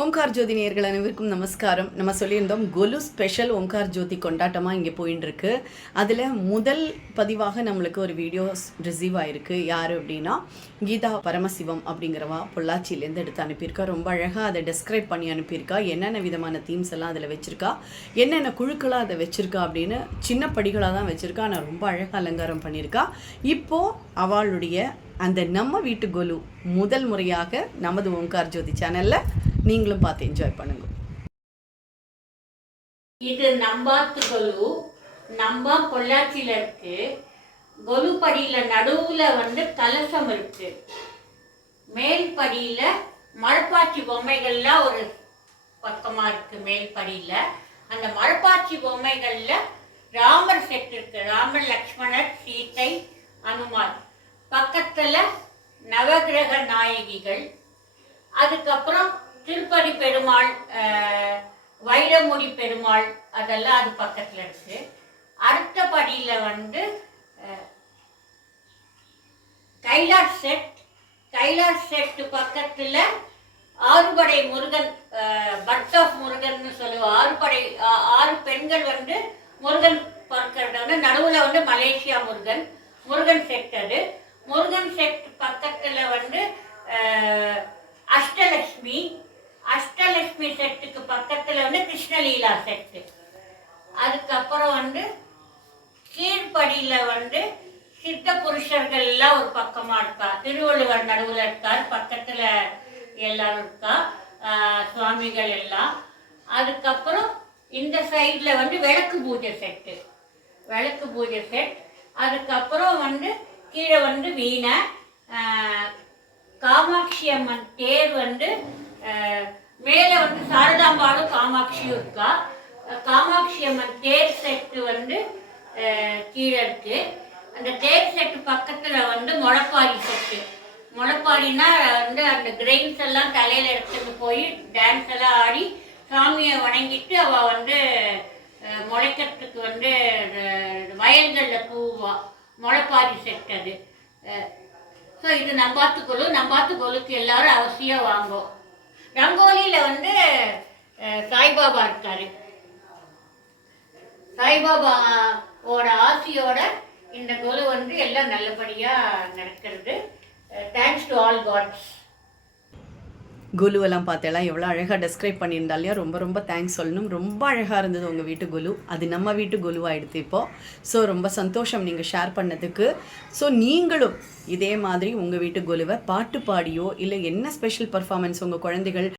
ஓம்கார் ஜோதி நேர்கள் அனைவருக்கும் நமஸ்காரம். நம்ம சொல்லியிருந்தோம் கொலு ஸ்பெஷல் ஓம்கார் ஜோதி கொண்டாட்டமாக இங்கே போயின்னு இருக்கு அதில் முதல் பதிவாக நம்மளுக்கு ஒரு வீடியோஸ் ரிசீவ் ஆயிருக்கு. யார் அப்படின்னா கீதா பரமசிவம் அப்படிங்கிறவா பொள்ளாச்சியிலேருந்து எடுத்து அனுப்பியிருக்கா. ரொம்ப அழகாக அதை டெஸ்கிரைப் பண்ணி அனுப்பியிருக்கா. என்னென்ன விதமான தீம்ஸ் எல்லாம் அதில் வச்சுருக்கா? என்னென்ன குழுக்களாக அதை வச்சுருக்கா அப்படின்னு சின்ன படிகளாக தான் வச்சுருக்கா. ஆனால் ரொம்ப அழகாக அலங்காரம் பண்ணியிருக்கா. இப்போது அவளுடைய அந்த நம்ம வீட்டு கொலு முதல் முறையாக நமது ஓங்கார் ஜோதி சேனலில் நீங்களும் பார்த்து என்ஜாய் பண்ணுங்க. இது நம்பாத்து கொலு. நம்பா பொள்ளாச்சியில இருக்கு. கொலு படியில நடுவுல வந்து கலசம் இருக்கு. மேல் படியில மரப்பாச்சி பொம்மைகள்லாம் ஒரு பக்கமா இருக்கு மேல் படியில. அந்த மரப்பாச்சி பொம்மைகள்ல ராமர் செட் இருக்கு. ராமர் லக்ஷ்மணர் சீதை அனுமான் பக்கத்துல நவகிரக நாயகிகள். அதுக்கப்புறம் திருப்பதி பெருமாள் வைரமுடி பெருமாள் அதெல்லாம் அது பக்கத்தில் இருக்கு. அடுத்த படியில் வந்து கைலாஷ் செட். கைலாஷ் செட்டு பக்கத்தில் ஆறுபடை முருகன் பர்த் ஆஃப் முருகன் சொல்லுவோம். ஆறுபடை ஆறு பெண்கள் வந்து முருகன் பார்க்கறது வந்து நடுவில் வந்து மலேசியா முருகன் முருகன் செட் அது. முருகன் செட் பக்கத்தில் வந்து அஷ்டலக்ஷ்மி அஷ்டலட்சுமி பக்கத்தில் வந்து கிருஷ்ணலீலா செட்டு அதுக்கப்புறம் வந்து கீழ்படியில் வந்து சித்த புருஷர்கள் எல்லாம் ஒரு பக்கமாக இருக்கா? திருவள்ளுவர் நடுவில் இருக்கார் பக்கத்தில் எல்லாரும் இருக்கா? சுவாமிகள் எல்லாம். அதுக்கப்புறம் இந்த சைடில் வந்து விளக்கு பூஜை செட்டு விளக்கு பூஜை செட் அதுக்கப்புறம் வந்து கீழே வந்து வீணை. காமாட்சி அம்மன் தேர் வந்து ஆஹ் மேலே வந்து சாரதாம்பாளும் காமாட்சியும் இருக்கா காமாட்சி அம்மன் தேர் செட்டு வந்து கீழே இருக்கு. அந்த தேர் செட்டு பக்கத்துல வந்து முளைப்பாரி செட்டு முளைப்பாரினா வந்து அந்த கிரெயின்ஸ் எல்லாம் தலையில எடுத்துட்டு போய் டான்ஸ் எல்லாம் ஆடி சாமியை வணங்கிட்டு அவ வந்து முளைக்கிறதுக்கு வந்து வயல்களில் பூவா. தூவா முளைப்பாரி செட் அது. ஸோ இது நம்பாத்து கொலு நம்பாத்து கொலுக்கு எல்லாரும் அவசியம் வாங்கும் ரங்கோலியில வந்து சாய்பாபா இருக்காரு. சாய்பாபாவோட ஆசியோட இந்த கொலு வந்து எல்லாம் நல்லபடியா நடக்கிறது. தேங்க்ஸ் டு ஆல் காட்ஸ் குலுவெல்லாம் பார்த்தெல்லாம் எவ்வளோ அழகாக டெஸ்கிரைப் பண்ணியிருந்தா இல்லையா ரொம்ப ரொம்ப தேங்க்ஸ் சொல்லணும். ரொம்ப அழகாக இருந்தது உங்கள் வீட்டு குலு. அது நம்ம வீட்டு குலுவாகிடுது இப்போது ஸோ ரொம்ப சந்தோஷம் நீங்கள் ஷேர் பண்ணதுக்கு. ஸோ நீங்களும் இதே மாதிரி உங்கள் வீட்டு குலுவை பாட்டு பாடியோ இல்லை என்ன ஸ்பெஷல் பர்ஃபார்மன்ஸ் உங்கள் குழந்தைகள்